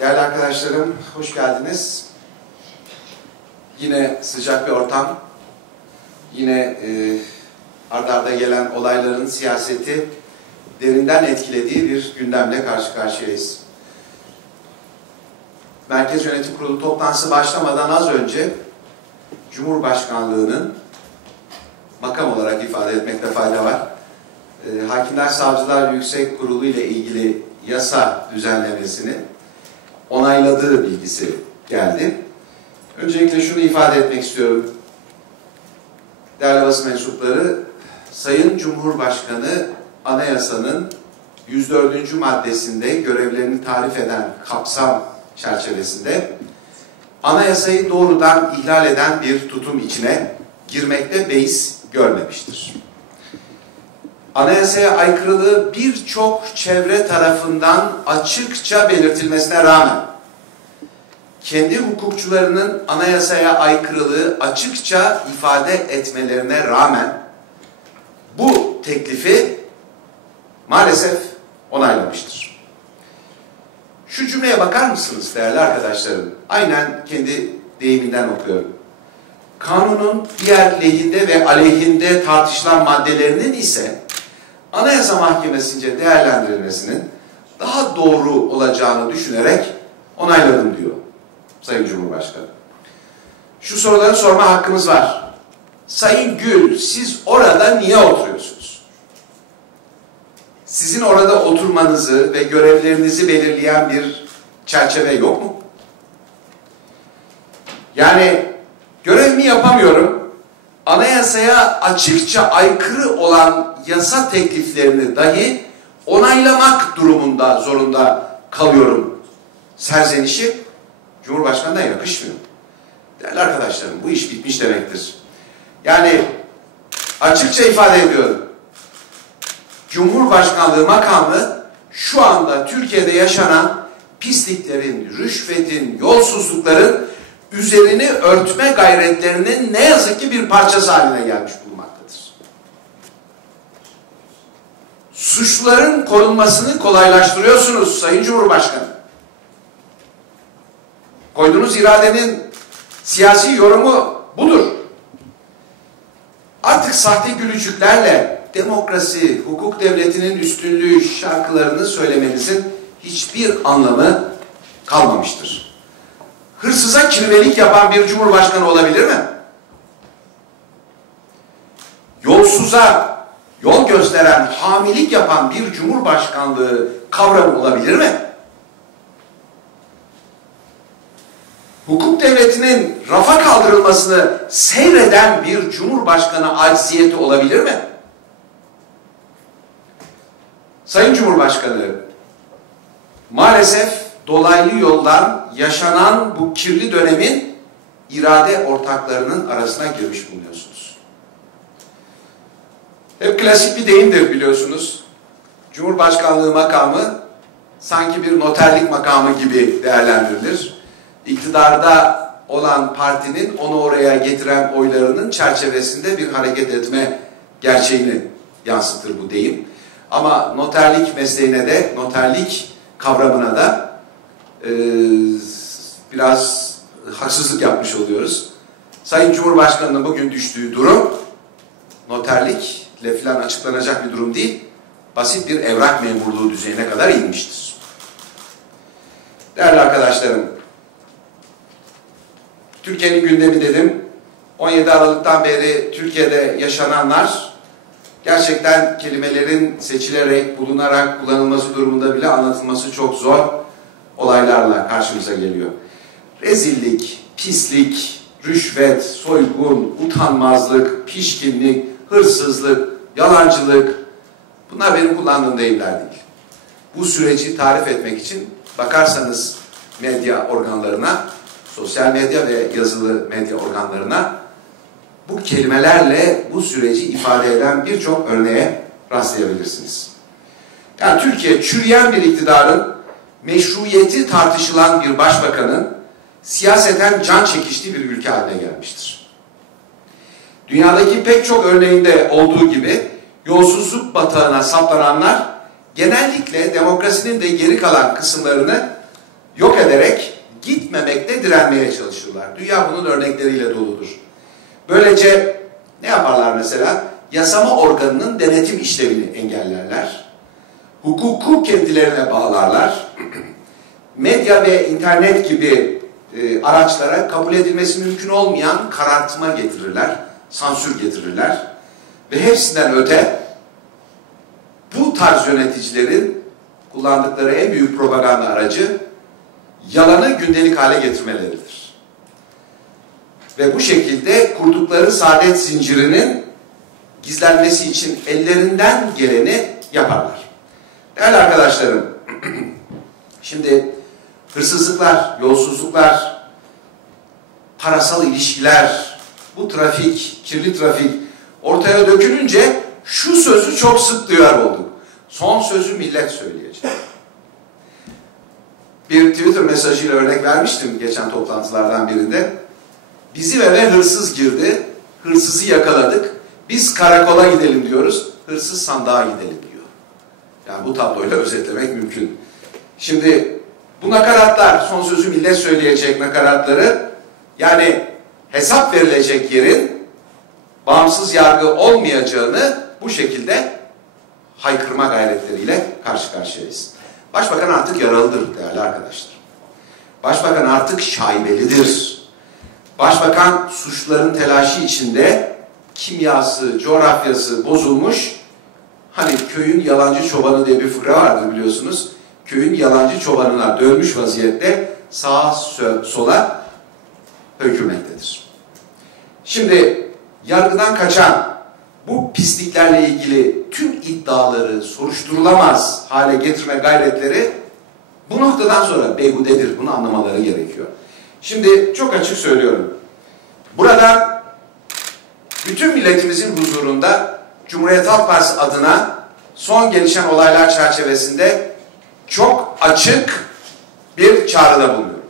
Değerli arkadaşlarım, hoş geldiniz. Yine sıcak bir ortam, yine e, ardarda arda gelen olayların siyaseti derinden etkilediği bir gündemle karşı karşıyayız. Merkez Yönetim Kurulu toplantısı başlamadan az önce Cumhurbaşkanlığının makam olarak ifade etmekte fayda var. E, Hakimler Savcılar Yüksek Kurulu ile ilgili yasa düzenlemesini onayladığı bilgisi geldi. Öncelikle şunu ifade etmek istiyorum. Değerli basın mensupları, Sayın Cumhurbaşkanı anayasanın 104. maddesinde görevlerini tarif eden kapsam çerçevesinde anayasayı doğrudan ihlal eden bir tutum içine girmekte beis görmemiştir. Anayasaya aykırılığı birçok çevre tarafından açıkça belirtilmesine rağmen kendi hukukçularının anayasaya aykırılığı açıkça ifade etmelerine rağmen bu teklifi maalesef onaylamıştır. Şu cümleye bakar mısınız değerli arkadaşlarım? Aynen kendi deyiminden okuyorum. Kanunun diğer lehinde ve aleyhinde tartışılan maddelerinin ise Anayasa Mahkemesi'nce değerlendirilmesinin daha doğru olacağını düşünerek onayladım diyor Sayın Cumhurbaşkanı. Şu soruları sorma hakkımız var. Sayın Gül, siz orada niye oturuyorsunuz? Sizin orada oturmanızı ve görevlerinizi belirleyen bir çerçeve yok mu? Yani görevimi yapamıyorum. Anayasaya açıkça aykırı olan yasa tekliflerini dahi onaylamak durumunda zorunda kalıyorum. Serzenişi Cumhurbaşkanı'na yakışmıyor. Değerli arkadaşlarım bu iş bitmiş demektir. Yani açıkça ifade ediyorum. Cumhurbaşkanlığı makamı şu anda Türkiye'de yaşanan pisliklerin, rüşvetin, yolsuzlukların üzerini örtme gayretlerinin ne yazık ki bir parçası haline gelmiş bulunmaktadır. Suçluların korunmasını kolaylaştırıyorsunuz Sayın Cumhurbaşkanı. Koyduğunuz iradenin siyasi yorumu budur. Artık sahte gülücüklerle demokrasi, hukuk devletinin üstünlüğü şarkılarını söylemenizin hiçbir anlamı kalmamıştır. Hırsıza kirvelik yapan bir cumhurbaşkanı olabilir mi? Yolsuza yol gösteren, hamilik yapan bir cumhurbaşkanlığı kavramı olabilir mi? Hukuk devletinin rafa kaldırılmasını seyreden bir cumhurbaşkanı acziyeti olabilir mi? Sayın Cumhurbaşkanı, maalesef dolaylı yoldan yaşanan bu kirli dönemin irade ortaklarının arasına girmiş bulunuyorsunuz. Hep klasik bir deyimdir biliyorsunuz. Cumhurbaşkanlığı makamı sanki bir noterlik makamı gibi değerlendirilir iktidarda olan partinin onu oraya getiren oylarının çerçevesinde bir hareket etme gerçeğini yansıtır bu deyim. Ama noterlik mesleğine de, noterlik kavramına da e, biraz haksızlık yapmış oluyoruz. Sayın Cumhurbaşkanı'nın bugün düştüğü durum noterlikle filan açıklanacak bir durum değil. Basit bir evrak memurluğu düzeyine kadar inmiştir. Değerli arkadaşlarım, Türkiye'nin gündemi dedim. 17 Aralık'tan beri Türkiye'de yaşananlar gerçekten kelimelerin seçilerek, bulunarak kullanılması durumunda bile anlatılması çok zor olaylarla karşımıza geliyor. Rezillik, pislik, rüşvet, soygun, utanmazlık, pişkinlik, hırsızlık, yalancılık bunlar benim kullandığım deyimler değil. Bu süreci tarif etmek için bakarsanız medya organlarına sosyal medya ve yazılı medya organlarına bu kelimelerle bu süreci ifade eden birçok örneğe rastlayabilirsiniz. Yani Türkiye çürüyen bir iktidarın meşruiyeti tartışılan bir başbakanın siyaseten can çekiştiği bir ülke haline gelmiştir. Dünyadaki pek çok örneğinde olduğu gibi yolsuzluk batağına saplananlar genellikle demokrasinin de geri kalan kısımlarını yok ederek gitmemekte direnmeye çalışırlar. Dünya bunun örnekleriyle doludur. Böylece ne yaparlar mesela? Yasama organının denetim işlevini engellerler. Hukuku kendilerine bağlarlar. Medya ve internet gibi e, araçlara kabul edilmesi mümkün olmayan karartma getirirler, sansür getirirler. Ve hepsinden öte bu tarz yöneticilerin kullandıkları en büyük propaganda aracı yalanı gündelik hale getirmeleridir. Ve bu şekilde kurdukları saadet zincirinin gizlenmesi için ellerinden geleni yaparlar. Değerli arkadaşlarım, şimdi hırsızlıklar, yolsuzluklar, parasal ilişkiler, bu trafik, kirli trafik ortaya dökülünce şu sözü çok sık duyar olduk. Son sözü millet söyleyecek. Bir Twitter mesajıyla örnek vermiştim geçen toplantılardan birinde. Bizim eve hırsız girdi, hırsızı yakaladık. Biz karakola gidelim diyoruz, hırsız sandığa gidelim diyor. Yani bu tabloyla özetlemek mümkün. Şimdi bu nakaratlar, son sözü millet söyleyecek nakaratları, yani hesap verilecek yerin bağımsız yargı olmayacağını bu şekilde haykırma gayretleriyle karşı karşıyayız. Başbakan artık yaralıdır değerli arkadaşlar. Başbakan artık şaibelidir. Başbakan suçların telaşı içinde kimyası, coğrafyası bozulmuş. Hani köyün yalancı çobanı diye bir fıkra vardır biliyorsunuz. Köyün yalancı çobanına dönmüş vaziyette sağa sola hükümektedir. Şimdi yargıdan kaçan bu pisliklerle ilgili tüm iddiaları soruşturulamaz hale getirme gayretleri bu noktadan sonra beyhudedir. Bunu anlamaları gerekiyor. Şimdi çok açık söylüyorum. Burada bütün milletimizin huzurunda Cumhuriyet Halk Partisi adına son gelişen olaylar çerçevesinde çok açık bir çağrıda bulunuyorum.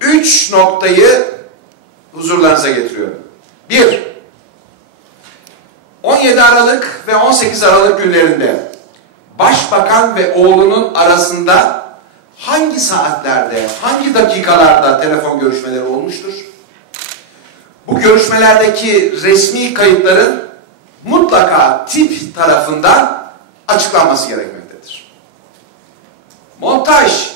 Üç noktayı huzurlarınıza getiriyorum. Bir, 17 Aralık ve 18 Aralık günlerinde Başbakan ve oğlunun arasında hangi saatlerde, hangi dakikalarda telefon görüşmeleri olmuştur? Bu görüşmelerdeki resmi kayıtların mutlaka tip tarafından açıklanması gerekmektedir. Montaj,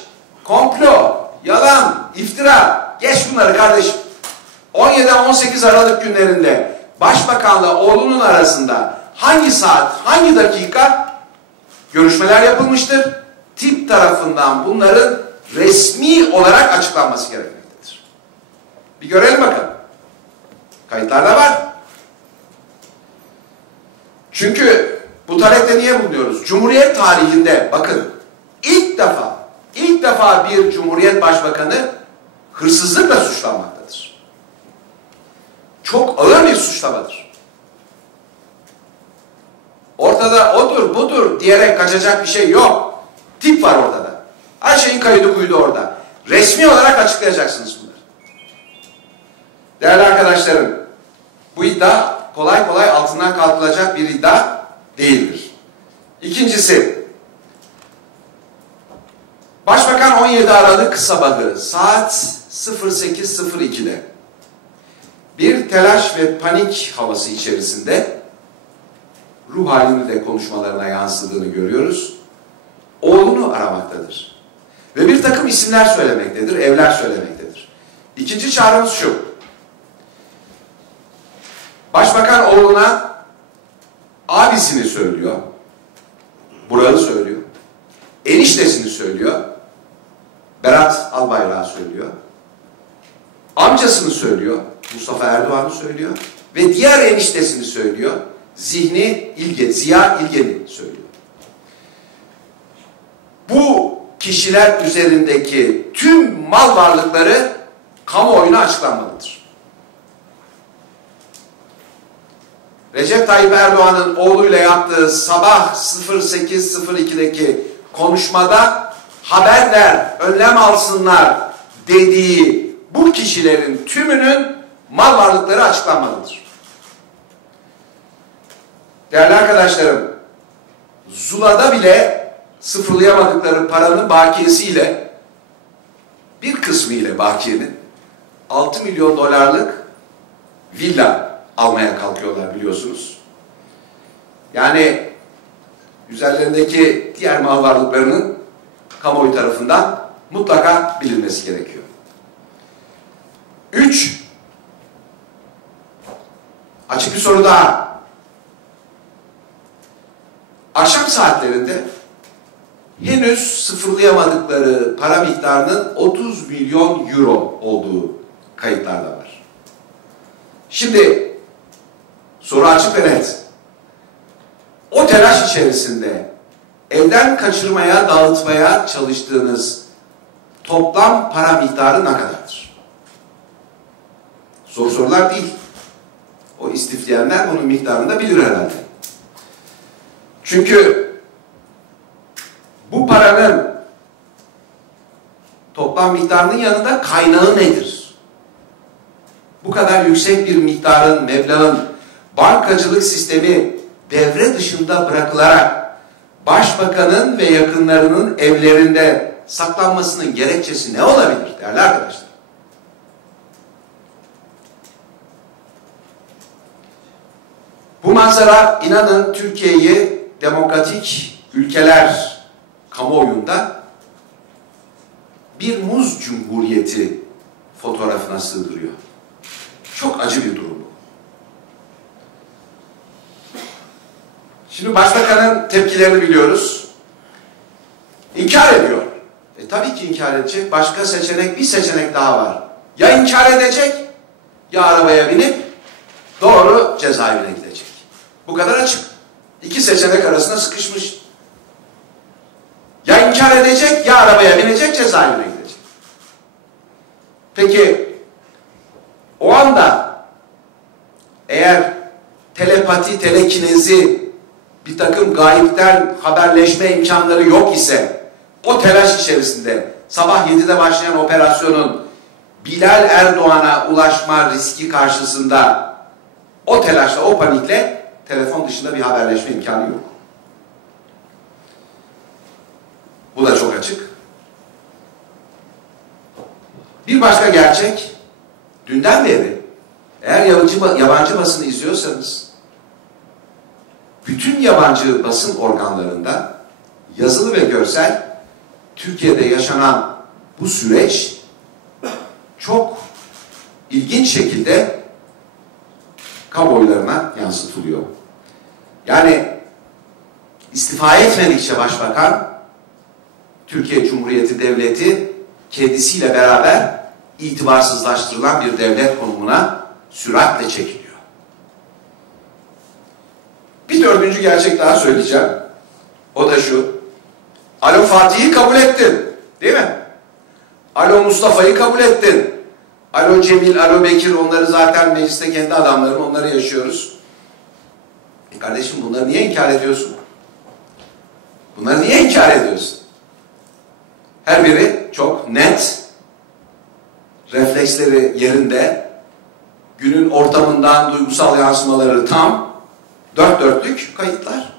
komplo, yalan, iftira, geç bunları kardeşim. 17-18 Aralık günlerinde Başbakanla oğlunun arasında hangi saat, hangi dakika görüşmeler yapılmıştır? Tip tarafından bunların resmi olarak açıklanması gerekmektedir. Bir görelim bakalım. Kayıtlarda var. Çünkü bu talepte niye bulunuyoruz? Cumhuriyet tarihinde bakın ilk defa ilk defa bir Cumhuriyet Başbakanı hırsızlıkla suçlanmaktadır. Çok ağır bir suçlamadır. Ortada odur budur diyerek kaçacak bir şey yok. Tip var ortada. Her şeyin kaydı kuydu orada. Resmi olarak açıklayacaksınız bunları. Değerli arkadaşlarım, bu iddia kolay kolay altından kalkılacak bir iddia değildir. İkincisi, Başbakan 17 Aralık sabahı saat 08.02'de bir telaş ve panik havası içerisinde ruh halini de konuşmalarına yansıdığını görüyoruz. Oğlunu aramaktadır. Ve bir takım isimler söylemektedir, evler söylemektedir. İkinci çağrımız şu. Başbakan oğluna abisini söylüyor. Burak'ı söylüyor. Eniştesini söylüyor. Berat Albayrak'ı söylüyor. Amcasını söylüyor. Mustafa Erdoğan'ı söylüyor. Ve diğer eniştesini söylüyor. Zihni İlge, Ziya İlgen'i söylüyor. Bu kişiler üzerindeki tüm mal varlıkları kamuoyuna açıklanmalıdır. Recep Tayyip Erdoğan'ın oğluyla yaptığı sabah 08.02'deki konuşmada haberler, önlem alsınlar dediği bu kişilerin tümünün mal varlıkları açıklanmalıdır. Değerli arkadaşlarım, Zula'da bile sıfırlayamadıkları paranın bakiyesiyle bir kısmı ile bakiyenin 6 milyon dolarlık villa almaya kalkıyorlar biliyorsunuz. Yani üzerlerindeki diğer mal varlıklarının kamuoyu tarafından mutlaka bilinmesi gerekiyor. Üç, açık bir soru daha. Akşam saatlerinde henüz sıfırlayamadıkları para miktarının 30 milyon euro olduğu kayıtlarda var. Şimdi soru açık ve net. O telaş içerisinde evden kaçırmaya, dağıtmaya çalıştığınız toplam para miktarı ne kadardır? Soru sorular değil. O istifleyenler bunun miktarını da bilir herhalde. Çünkü bu paranın toplam miktarının yanında kaynağı nedir? Bu kadar yüksek bir miktarın, meblağın bankacılık sistemi devre dışında bırakılarak başbakanın ve yakınlarının evlerinde saklanmasının gerekçesi ne olabilir değerli arkadaşlar? Bu manzara inanın Türkiye'yi demokratik ülkeler kamuoyunda bir muz cumhuriyeti fotoğrafına sığdırıyor. Çok acı bir durum bu. Şimdi başbakanın tepkilerini biliyoruz. İnkar ediyor. E tabii ki inkar edecek. Başka seçenek, bir seçenek daha var. Ya inkar edecek, ya arabaya binip doğru cezaevine gidecek. Bu kadar açık. İki seçenek arasında sıkışmış. Ya inkar edecek, ya arabaya binecek, cezaevine gidecek. Peki, o anda eğer telepati, telekinezi, bir takım gayipten haberleşme imkanları yok ise o telaş içerisinde sabah 7'de başlayan operasyonun Bilal Erdoğan'a ulaşma riski karşısında o telaşla, o panikle telefon dışında bir haberleşme imkanı yok. Bu da çok açık. Bir başka gerçek, dünden beri eğer yabancı, yabancı basını izliyorsanız bütün yabancı basın organlarında yazılı ve görsel Türkiye'de yaşanan bu süreç çok ilginç şekilde kamuoylarına yansıtılıyor. Yani istifa etmedikçe başbakan Türkiye Cumhuriyeti Devleti kendisiyle beraber itibarsızlaştırılan bir devlet konumuna süratle çekiliyor. Bir dördüncü gerçek daha söyleyeceğim. O da şu. Alo Fatih'i kabul ettin. Değil mi? Alo Mustafa'yı kabul ettin. Alo Cemil, Alo Bekir onları zaten mecliste kendi adamlarım onları yaşıyoruz. E kardeşim bunları niye inkar ediyorsun? Bunları niye inkar ediyorsun? Her biri çok net, refleksleri yerinde, günün ortamından duygusal yansımaları tam, dört dörtlük kayıtlar.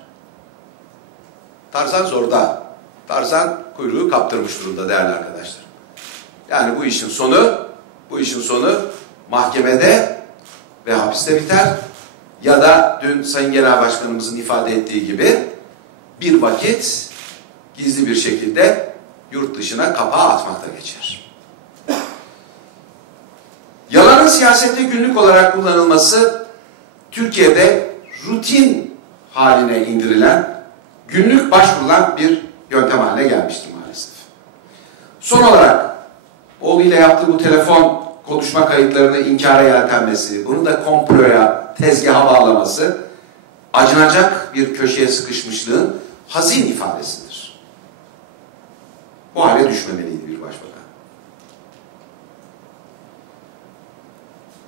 Tarzan zorda. Tarzan kuyruğu kaptırmış durumda değerli arkadaşlar. Yani bu işin sonu, bu işin sonu mahkemede ve hapiste biter. Ya da dün Sayın Genel Başkanımızın ifade ettiği gibi bir vakit gizli bir şekilde yurt dışına kapağı atmakta geçer. Yalanın siyasette günlük olarak kullanılması Türkiye'de rutin haline indirilen, günlük başvurulan bir yöntem haline gelmiştir maalesef. Son olarak oğlu ile yaptığı bu telefon konuşma kayıtlarını inkara yeltenmesi, bunu da komploya, tezgaha bağlaması acınacak bir köşeye sıkışmışlığın hazin ifadesidir. Bu hale düşmemeliydi bir başbakan.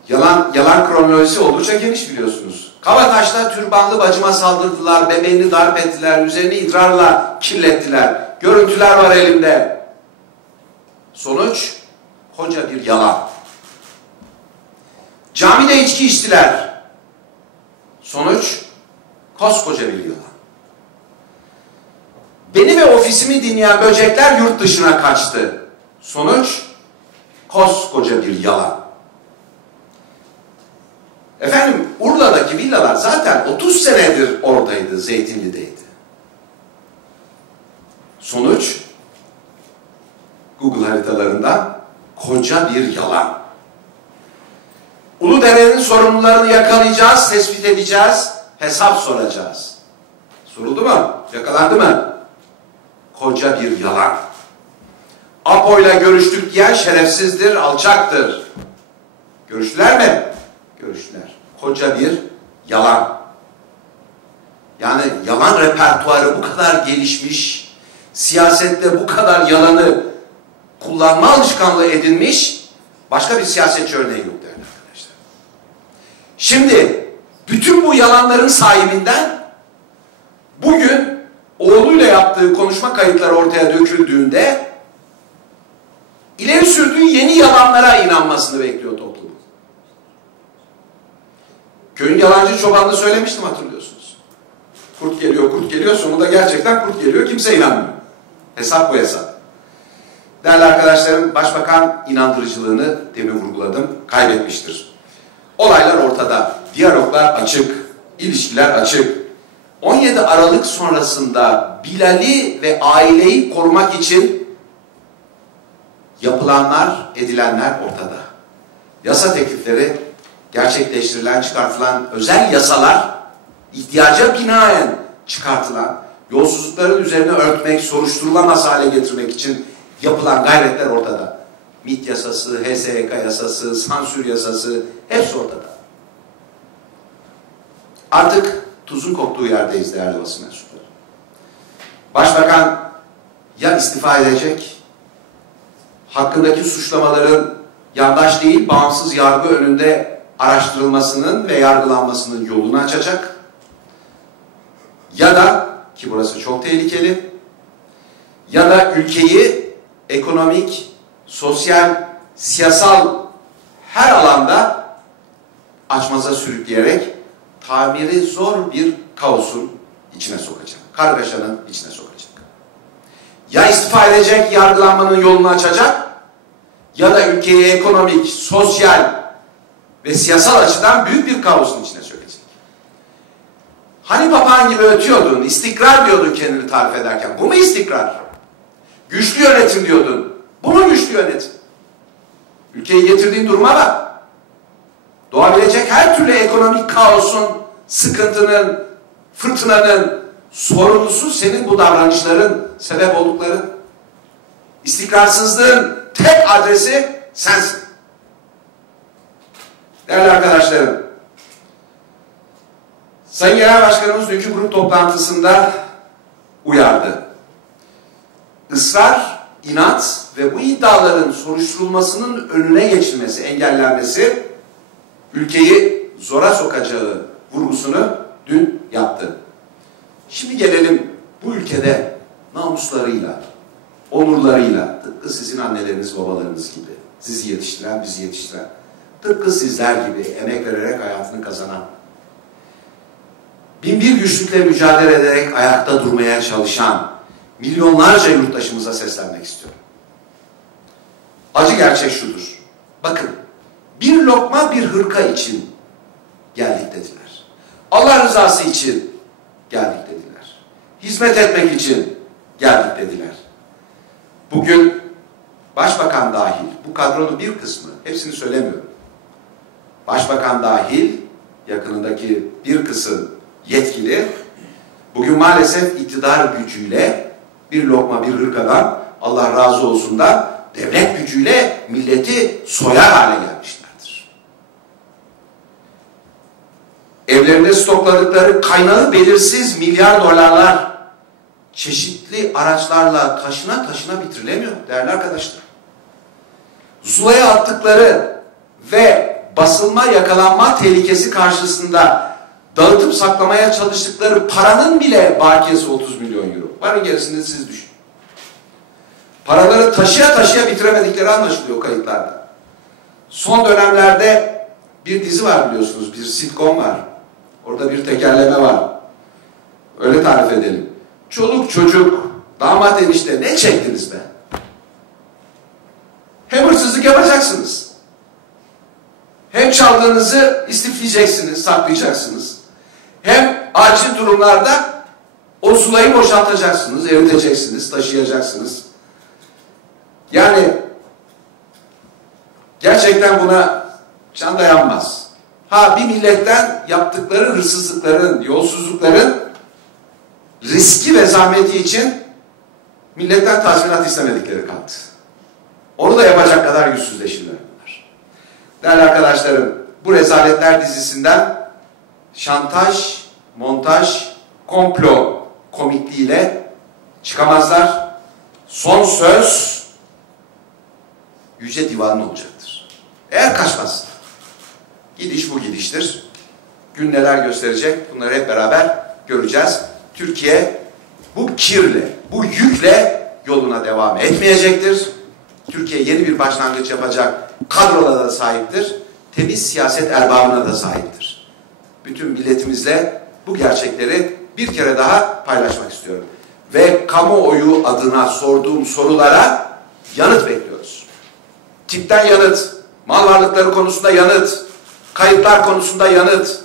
Yalan, yalan kronolojisi oldukça geniş biliyorsunuz. Kavataş'ta türbanlı bacıma saldırdılar, bebeğini darp ettiler, üzerini idrarla kirlettiler. Görüntüler var elimde. Sonuç, koca bir yalan. Camide içki içtiler. Sonuç, koskoca bir yalan. Beni ve ofisimi dinleyen böcekler yurt dışına kaçtı. Sonuç koskoca bir yalan. Efendim Urla'daki villalar zaten 30 senedir oradaydı, Zeytinli'deydi. Sonuç Google haritalarında koca bir yalan. Sorumlularını yakalayacağız, tespit edeceğiz, hesap soracağız. Soruldu mu? Yakalandı mı? Koca bir yalan. Apo'yla görüştük diyen şerefsizdir, alçaktır. Görüştüler mi? Görüştüler. Koca bir yalan. Yani yalan repertuarı bu kadar gelişmiş, siyasette bu kadar yalanı kullanma alışkanlığı edinmiş başka bir siyasetçi örneği yok. Şimdi bütün bu yalanların sahibinden bugün oğluyla yaptığı konuşma kayıtları ortaya döküldüğünde ileri sürdüğü yeni yalanlara inanmasını bekliyor toplum. Köyün yalancı çobanını söylemiştim hatırlıyorsunuz. Kurt geliyor, kurt geliyor. Sonunda gerçekten kurt geliyor. Kimse inanmıyor. Hesap bu hesap. Değerli arkadaşlarım, Başbakan inandırıcılığını demin vurguladım, kaybetmiştir. Olaylar ortada, diyaloglar açık, ilişkiler açık. 17 Aralık sonrasında Bilal'i ve aileyi korumak için yapılanlar, edilenler ortada. Yasa teklifleri, gerçekleştirilen, çıkartılan özel yasalar, ihtiyaca binaen çıkartılan, yolsuzlukların üzerine örtmek, soruşturulamaz hale getirmek için yapılan gayretler ortada. MİT yasası, HSYK yasası, sansür yasası hepsi ortada. Artık tuzun koktuğu yerdeyiz değerli basın mensupları. Başbakan ya istifa edecek, hakkındaki suçlamaların yandaş değil, bağımsız yargı önünde araştırılmasının ve yargılanmasının yolunu açacak. Ya da, ki burası çok tehlikeli, ya da ülkeyi ekonomik, sosyal, siyasal her alanda açmaza sürükleyerek tamiri zor bir kaosun içine sokacak. Kargaşanın içine sokacak. Ya istifa edecek, yargılanmanın yolunu açacak ya da ülkeyi ekonomik, sosyal ve siyasal açıdan büyük bir kaosun içine sökecek. Hani papağan gibi ötüyordun, istikrar diyordun kendini tarif ederken. Bu mu istikrar? Güçlü yönetim diyordun. Bu mu güçlü yönetim? Ülkeyi getirdiğin duruma bak. Doğabilecek her türlü ekonomik kaosun, sıkıntının, fırtınanın sorumlusu senin bu davranışların sebep oldukları. İstikrarsızlığın tek adresi sensin. Değerli arkadaşlarım, Sayın Genel Başkanımız dünkü grup toplantısında uyardı. Israr, inat ve bu iddiaların soruşturulmasının önüne geçilmesi, engellenmesi ülkeyi zora sokacağı vurgusunu dün yaptı. Şimdi gelelim bu ülkede namuslarıyla, onurlarıyla, tıpkı sizin anneleriniz, babalarınız gibi, sizi yetiştiren, bizi yetiştiren, tıpkı sizler gibi emek vererek hayatını kazanan, bin bir güçlükle mücadele ederek ayakta durmaya çalışan milyonlarca yurttaşımıza seslenmek istiyorum. Acı gerçek şudur. Bakın, bir lokma bir hırka için geldik dediler. Allah rızası için geldik dediler. Hizmet etmek için geldik dediler. Bugün başbakan dahil, bu kadronun bir kısmı, hepsini söylemiyorum. Başbakan dahil, yakınındaki bir kısım yetkili, bugün maalesef iktidar gücüyle bir lokma bir hırkadan Allah razı olsun da devlet gücüyle milleti soyar hale gelmişlerdir. Evlerinde stokladıkları kaynağı belirsiz milyar dolarlar çeşitli araçlarla taşına taşına bitirilemiyor değerli arkadaşlar. Zula'ya attıkları ve basılma yakalanma tehlikesi karşısında dağıtıp saklamaya çalıştıkları paranın bile bakiyesi 30 milyon. Varın gerisini siz düşünün. Paraları taşıya taşıya bitiremedikleri anlaşılıyor kayıtlarda. Son dönemlerde bir dizi var biliyorsunuz, bir sitcom var. Orada bir tekerleme var. Öyle tarif edelim. Çoluk çocuk damat enişte ne çektiniz be? Hem hırsızlık yapacaksınız. Hem çaldığınızı istifleyeceksiniz, saklayacaksınız. Hem acil durumlarda o sulayı boşaltacaksınız, eriteceksiniz, taşıyacaksınız. Yani gerçekten buna can dayanmaz. Ha bir milletten yaptıkları hırsızlıkların, yolsuzlukların riski ve zahmeti için milletten tazminat istemedikleri kaldı. Onu da yapacak kadar yüzsüzleşirler bunlar. Değerli arkadaşlarım, bu rezaletler dizisinden şantaj, montaj, komplo komikliğiyle çıkamazlar. Son söz Yüce Divan'ın olacaktır. Eğer kaçmaz. Gidiş bu gidiştir. Gün neler gösterecek bunları hep beraber göreceğiz. Türkiye bu kirle, bu yükle yoluna devam etmeyecektir. Türkiye yeni bir başlangıç yapacak kadrolara da sahiptir. Temiz siyaset erbabına da sahiptir. Bütün milletimizle bu gerçekleri bir kere daha paylaşmak istiyorum. Ve kamuoyu adına sorduğum sorulara yanıt bekliyoruz. Tipten yanıt, mal varlıkları konusunda yanıt, kayıtlar konusunda yanıt.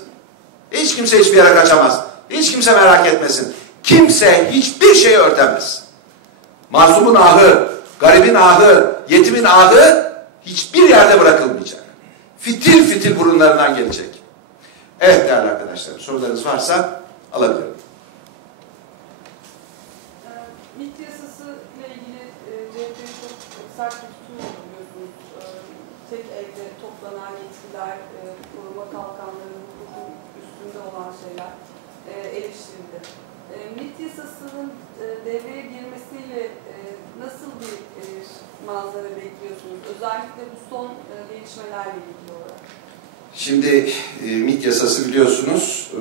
Hiç kimse hiçbir yere kaçamaz. Hiç kimse merak etmesin. Kimse hiçbir şeyi örtemez. Mazlumun ahı, garibin ahı, yetimin ahı hiçbir yerde bırakılmayacak. Fitil fitil burunlarından gelecek. Evet değerli arkadaşlar, sorularınız varsa alabilirim. Sert bir biliyorsunuz. Ee, Tek elde toplanan yetkiler, e, koruma kalkanları, hukukun üstünde olan şeyler e, eleştirildi. E, MİT yasasının devreye girmesiyle nasıl bir manzara bekliyorsunuz? Özellikle bu son gelişmelerle ilgili olarak. Şimdi MİT yasası biliyorsunuz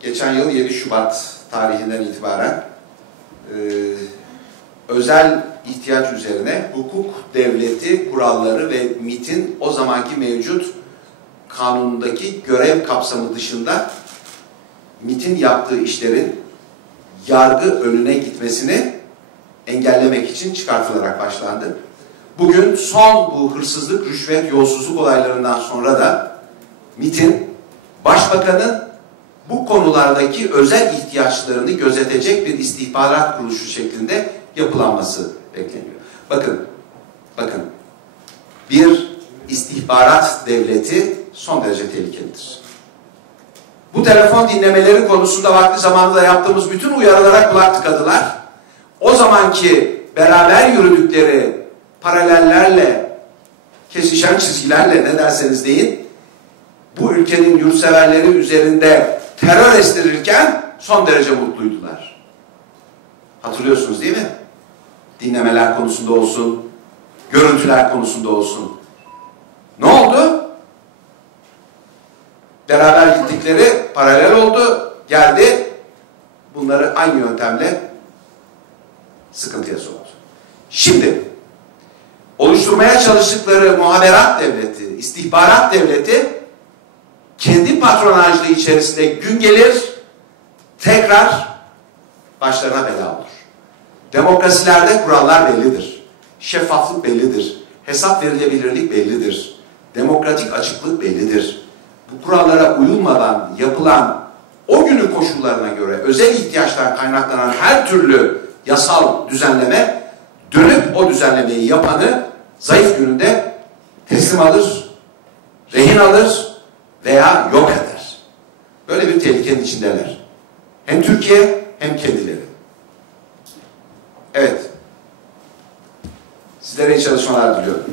geçen yıl 7 Şubat tarihinden itibaren özel ihtiyaç üzerine hukuk devleti kuralları ve MİT'in o zamanki mevcut kanundaki görev kapsamı dışında MİT'in yaptığı işlerin yargı önüne gitmesini engellemek için çıkartılarak başlandı. Bugün son bu hırsızlık, rüşvet, yolsuzluk olaylarından sonra da MİT'in başbakanın bu konulardaki özel ihtiyaçlarını gözetecek bir istihbarat kuruluşu şeklinde yapılanması bekleniyor. Bakın, bakın bir istihbarat devleti son derece tehlikelidir. Bu telefon dinlemeleri konusunda vakti zamanında yaptığımız bütün uyarılara kulak tıkadılar. O zamanki beraber yürüdükleri paralellerle, kesişen çizgilerle ne derseniz deyin, bu ülkenin yurtseverleri üzerinde terör estirirken son derece mutluydular. Hatırlıyorsunuz değil mi? Dinlemeler konusunda olsun, görüntüler konusunda olsun. Ne oldu? Beraber gittikleri paralel oldu, geldi. Bunları aynı yöntemle sıkıntıya soktu. Şimdi oluşturmaya çalıştıkları muhaberat devleti, istihbarat devleti kendi patronajlığı içerisinde gün gelir tekrar başlarına bela olur. Demokrasilerde kurallar bellidir. Şeffaflık bellidir. Hesap verilebilirlik bellidir. Demokratik açıklık bellidir. Bu kurallara uyulmadan yapılan o günün koşullarına göre özel ihtiyaçtan kaynaklanan her türlü yasal düzenleme dönüp o düzenlemeyi yapanı zayıf gününde teslim alır, rehin alır veya yok eder. Böyle bir tehlikenin içindeler. Hem Türkiye hem kendileri. Evet. Sizlere iyi çalışmalar diliyorum.